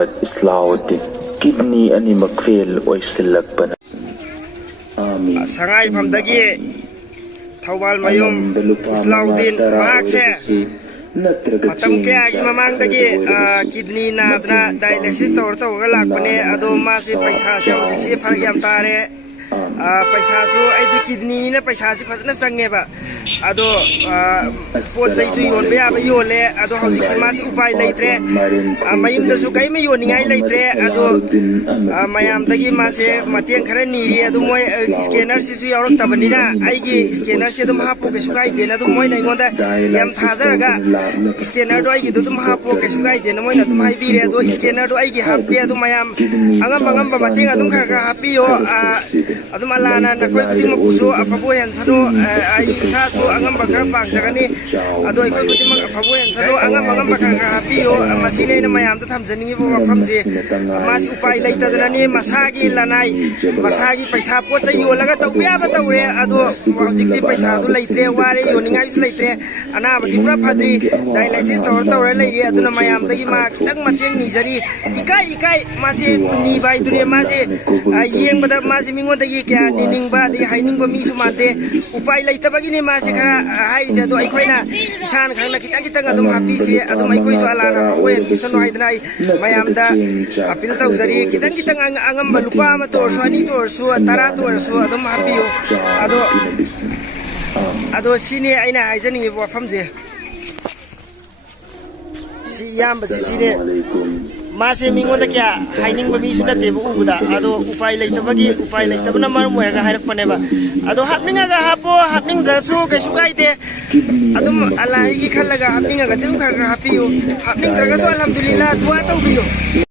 Islauddin kidney ani makfel oisilakpana sangai famdagi Thawal Mayum Islauddin mahakse matam kayagi mamangdagi kidney nadna dialysis tawrga lakpane ado masi paisa se hojikse fark yam tare paisa su aidi kidney na paisa si fazna changeba ado pot chai su yon ba yole ado hojik masi upai leitre mayum da su kai me yoningai leitre ado mayam dagi mase matiang khara niri ado moi scanner si su yaurok tabanina aigi scanner se dum hapo ke su kai dena dum moi nai gonda yam thajaraga scanner do aigi dum hapo ke su kai dena moi na dum hai bire ado scanner do aigi hapi ado mayam angam ba matiang adum khara hapi yo adum alana na koi kuting mapuso apabu yan sano ai isa su angam ba khara bang jagani ado koi kuting apabu yan sano angam ba khara hapi yo masine na mayam da thamjani bo famje mas upai laita dana ni masagi lanai masagi paisa pot chai yo laga tawbiya ba tawre ado hojikti paisa du leitre ware yo ningai leitre ana ba pura phadri dialysis tawre leiri aduna mayam dagi ma kitang mateng ni jari ikai masi ni bai dune masi yeng bada masi mingon dagi kya ni ningba di haining ba mi su mate upai laita bagi ni masi khara hai je do ai khoina isan khangna kitang adum happy si adum ai khoi su ala na wen kisan haidna mayam da apil taw jari kitang angam balupa ma tor su ani tor su tara tor su adum happy yo ado sini aina haijani bo famje si yamba si sini mase mingon da kya haining ba mi su na te bu uda ado upai leitabana mar moya ga harak pane ba ado hapninga ga hapo hapning da su ke su kai te adum alahi gi khalaga hapninga ga tem kha happy yo hapning da ga su alhamdulillah dua tau biyo